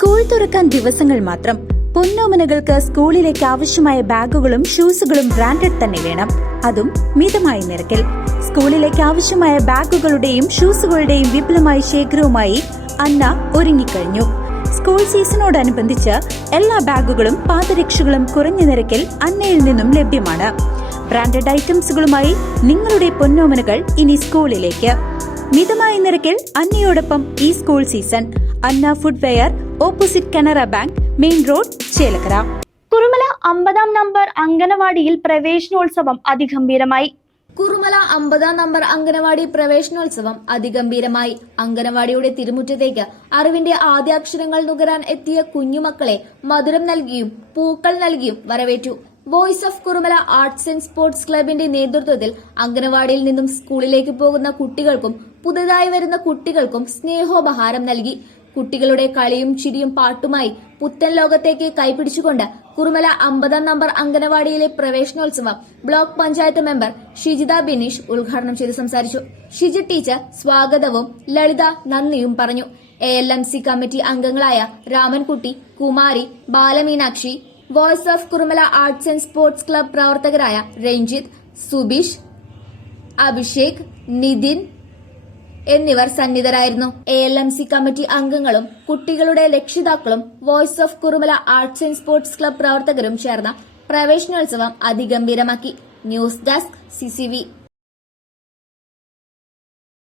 School തുറക്കാൻ ദിവസങ്ങൾ മാത്രം. പൊന്നോമനകൾക്ക് സ്കൂളിലേക്ക് ആവശ്യമായ ബാഗുകളും ഷൂസുകളും ബ്രാൻഡഡ് തന്നെ വേണം, അതും മിതമായ നിരക്കിൽ. സ്കൂളിലേക്ക് ആവശ്യമായ ബാഗുകളുടെയും ഷൂസുകളുടെയും വിപുലമായ ശേഖരവുമായി അന്ന ഒരുങ്ങിക്കഴിഞ്ഞു. സ്കൂൾ സീസണോടനുബന്ധിച്ച് എല്ലാ ബാഗുകളും പാദരക്ഷകളും കുറഞ്ഞ നിരക്കിൽ അന്നയിൽ നിന്നും ലഭ്യമാണ്. ബ്രാൻഡഡ് ഐറ്റംസുകളുമായി നിങ്ങളുടെ പൊന്നോമനകൾ ഇനി സ്കൂളിലേക്ക്. മിതമായ നിരക്കിൽ അന്നയോടൊപ്പം ഈ school season. Anna footwear, opposite Canara bank, main road, Chelakkara. Kurumala 50-ാം നമ്പർ അംഗനവാടിയിൽ പ്രവേശനോത്സവം അതിഗംഭീരമായി. കുറുമല 50-ാം നമ്പർ അംഗനവാടി പ്രവേശനോത്സവം അതിഗംഭീരമായി. അംഗനവാടിയുടെ തിരുമുറ്റത്തേക്ക് അറിവിന്റെ ആദ്യാക്ഷരങ്ങൾ നുകരാൻ എത്തിയ കുഞ്ഞുമക്കളെ മധുരം നൽകിയും പൂക്കൾ നൽകിയും വരവേറ്റു. Voice of Kurumala arts and sports ക്ലബിന്റെ നേതൃത്വത്തിൽ അംഗനവാടിയിൽ നിന്നും സ്കൂളിലേക്ക് പോകുന്ന കുട്ടികൾക്കും പുതുതായി വരുന്ന കുട്ടികൾക്കും സ്നേഹോപഹാരം നൽകി. കുട്ടികളുടെ കളിയും ചിരിയും പാട്ടുമായി പുത്തൻ ലോകത്തേക്ക് കൈപിടിച്ചുകൊണ്ട് കുറുമല 50-ാം നമ്പർ അംഗനവാടിയിലെ പ്രവേശനോത്സവം ബ്ലോക്ക് പഞ്ചായത്ത് മെമ്പർ ഷിജിത ബിനീഷ് ഉദ്ഘാടനം ചെയ്ത് സംസാരിച്ചു. ഷിജി ടീച്ചർ സ്വാഗതവും ലളിത നന്ദിയും പറഞ്ഞു. ALMC കമ്മിറ്റി അംഗങ്ങളായ Ramankutty, Kumari, Balameenakshi, voice of Kurumala arts and sports club പ്രവർത്തകരായ രഞ്ജിത്ത്, സുബീഷ്, അഭിഷേക്, നിതിൻ എന്നിവർ സന്നിധരായിരുന്നു. ALMC കമ്മിറ്റി അംഗങ്ങളും കുട്ടികളുടെ രക്ഷിതാക്കളും voice of Kurumala arts and sports club പ്രവർത്തകരും ചേർന്ന പ്രവേശനോത്സവം അതിഗംഭീരമാക്കി. News desk CCV.